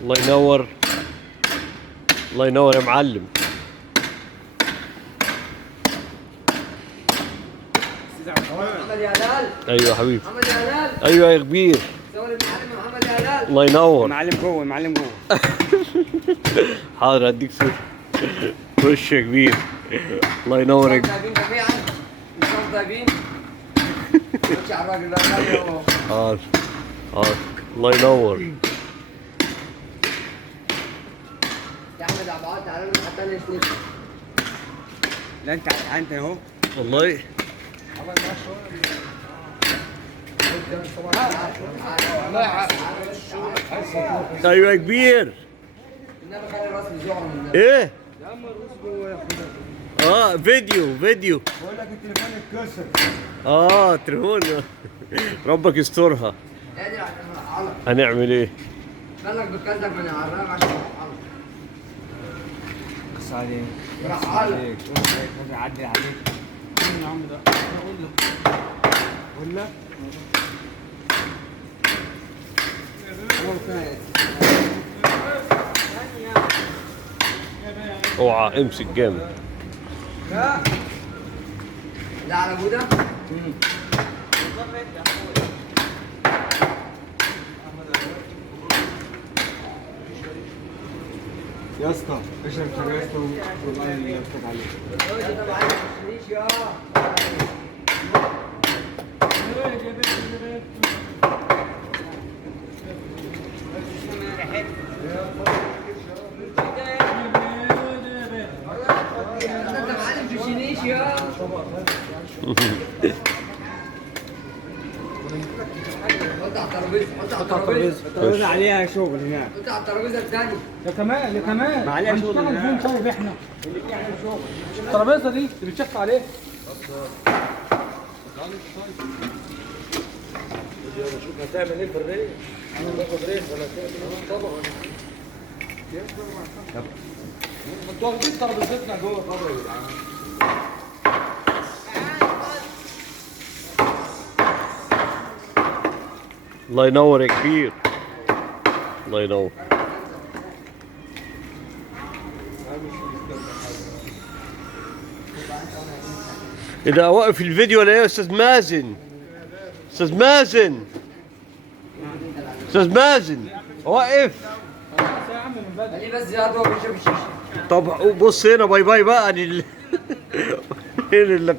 الله ينور. الله ينور يا معلم. محمد يا هلال. ايوه حبيبي. محمد يا هلال. ايوه يا كبير. صور المعلم محمد يا هلال. الله ينور. المعلم جوه، المعلم جوه. حاضر هديك صورة. وش يا كبير. الله ينور يا كبير. طيبين جميعا. ان شاء الله طيبين. ماشي على الراجل ده غالي. حاضر حاضر. الله ينور. يا احمد عبد العال تعالى لنا حتى نسند. لا انت اهو. والله ايوه يا كبير. النبي خلي الراس بيزوع من ايه؟ يا عم الرز جوه يا اخويا. فيديو. بقول لك التليفون اتكسر. تليفون. ربك يسترها. قادر على هنعمل ايه؟ بالك بتكلمك من العراق عشان تحل. بس عليك. راح بس علق. عليك. بس عليك. بس عدي عليك. مين يا عم ده؟ قول له. قول له. اوعى امسك جامد. لا لا على بوده. يا اسطى اشرب سجايرته والله يفتح عليك. ده معايا مش يا انت معلم تشينيش يا حط على الترابيزه. حط على الترابيزه. الترابيزه عليها شغل هناك. حط على الترابيزه الثانيه. يا كمال يا كمال، ما عليها شغل هنشتغل هناك. فين طيب احنا؟ الترابيزه دي اللي بتشف عليها. هتعمل ايه في الريق؟ باخد ريق ولا طبعا. انتوا واخدين ترابيزتنا جوه طبعا يا جدعان. الله ينور يا كبير. الله ينور. إذا وقف الفيديو ولا إيه يا أستاذ مازن؟ أستاذ مازن. أستاذ مازن وقف. خليه بس زياد هو بيشرب الشيشه. طب بص هنا باي باي بقى. مين اللي